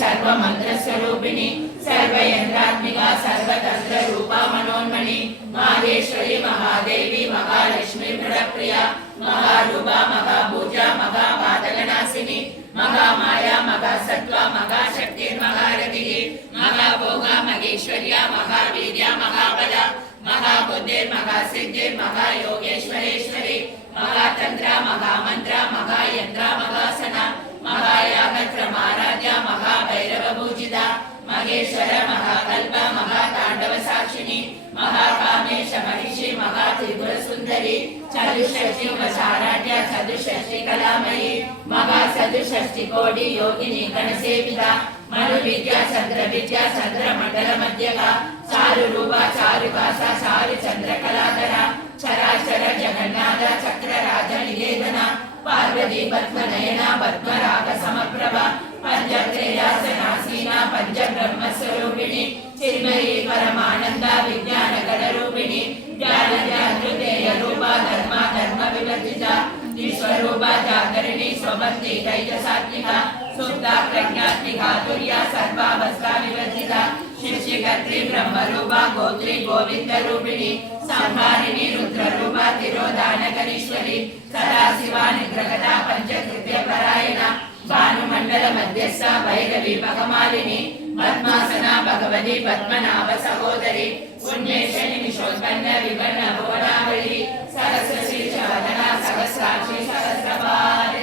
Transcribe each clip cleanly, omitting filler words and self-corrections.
सर्वमन्त्रस्वरूपिणी सर्वयन्त्रात्मिका सर्वतन्त्ररूपा मनोन्मणि माहेश्वरी महादेवी महालक्ष्मी प्रणप्रिया महारूपा महाभूजा महापातकनाशिनी महामाया महासत्त्वा महाशक्तिर्महारथिः महाभोगा महेश्वर्या महावीर्या महाबला महाबुद्धिर्महासिद्धिर्महायोगेश्वरेश्वरी महातंत्रा महामंत्रा महायंत्रा महासना महायागत्रमाराध्या महाभैरवपूजिता महेश्वर महाकल्प महातांडव साक्षिणी महाकामेश महिषी महात्रिपुरसुंदरी चतुष्षष्टि उपचाराढ्या चतुष्षष्टि कलामयी महाचतुष्षष्टि कोटि योगिनी गणसेविता मनु विद्या चंद्र मंडल मध्यका चारु रूपा चारु भाषा चारु चंद्र कलाधरा चराचर जगन्नाथ चक्र राज निकेतना पार्वती पद्मनयना पद्मराग समप्रभा पंचत्रयासनासीना पंच ब्रह्म स्वरूपिणी चिन्मयी परमानंद विज्ञान गण रूपिणी ज्ञान ज्ञानृतेय रूपा धर्म धर्म विवर्जिता विश्वरूपा जागरिणी स्वभक्ति दैत्यसात्विका सुप्ता प्रज्ञात्मिका तुर्या सर्वावस्था विवर्जिता शिक्षिकत्री ब्रह्मरूपा गोत्री गोविंद रूपिणी संहारिणी रुद्र रूपा तिरोधानकरीश्वरी सदाशिवा निग्रहता पंचकृत्य परायणा भानुमंडल मध्यस्थ भैरवी भगमालिनी पद्मासना भगवती पद्मनाभ सहोदरी पुण्येशनि निशोत्पन्न विपन्न भुवनावली सरस्वती वदना सहस्राक्षी सहस्रपाद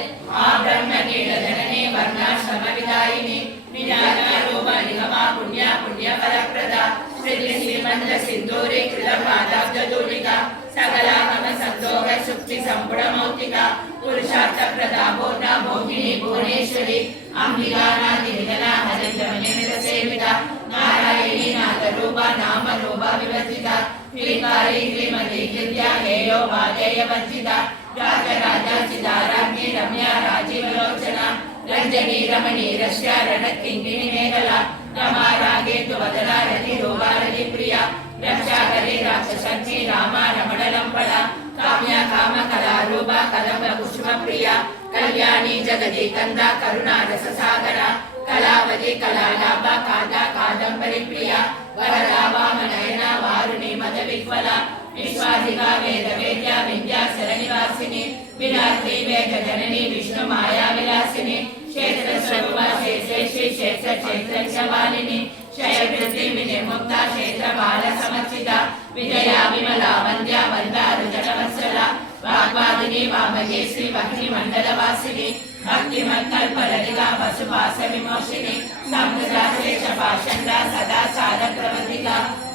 आ ब्रह्मकीट जननी वर्णाश्रम विदायिनी विज्ञान रूप निगमा पुण्य पुण्य फलप्रदा श्री श्रीमंत सिंधूरी कृत पादाब्जूलिका सकलागम संदोग शुक्ति संपुण मौक्तिका पुरुषार्थ प्रदा पूर्ण मोहिनी भुवनेश्वरी अंबिकानादि निधना हरिद्रमणिमित सेविता नारायणी नाथ रूपा नाम रूपा विवर्जिता श्रीकारि श्रीमती विद्या हेयो वादेय वर्जिता राजराजा चिदाराज्ञी रम्या राजीवलोचना रंजनी रमणी रश्या रणकिंकिणी मेखला रमा रागेतु वदना रति रूपा रति प्रिया रक्षाकरी राक्षसंची रामा रमण लंपड़ा काम्या काम कला रूपा कलम पुष्प प्रिया कल्याणी जगदी कंदा करुणा रस सागरा कलावती कलालाभा कादा कादंबरी प्रिया वरदा वामनयना वारुणी मद विह्वला विश्वाधिका वेद वेद्या विद्यासर निवासिनी विरात्री वेद जननी विष्णु माया विलासिनी क्षेत्र स्वरूपा शेषेश्वरी क्षेत्र क्षेत्रक्षवालिनी क्षयवृत्ति विनिर्मुक्ता क्षेत्र बाल समर्चिता विजया विमला वंद्या वंदारु जटवत्सला वाग्वादिनी वामगेश्री भक्ति मंडल वासिनी भक्ति मत्कल्पललिका पशुपाश विमोशिनी संप्रदा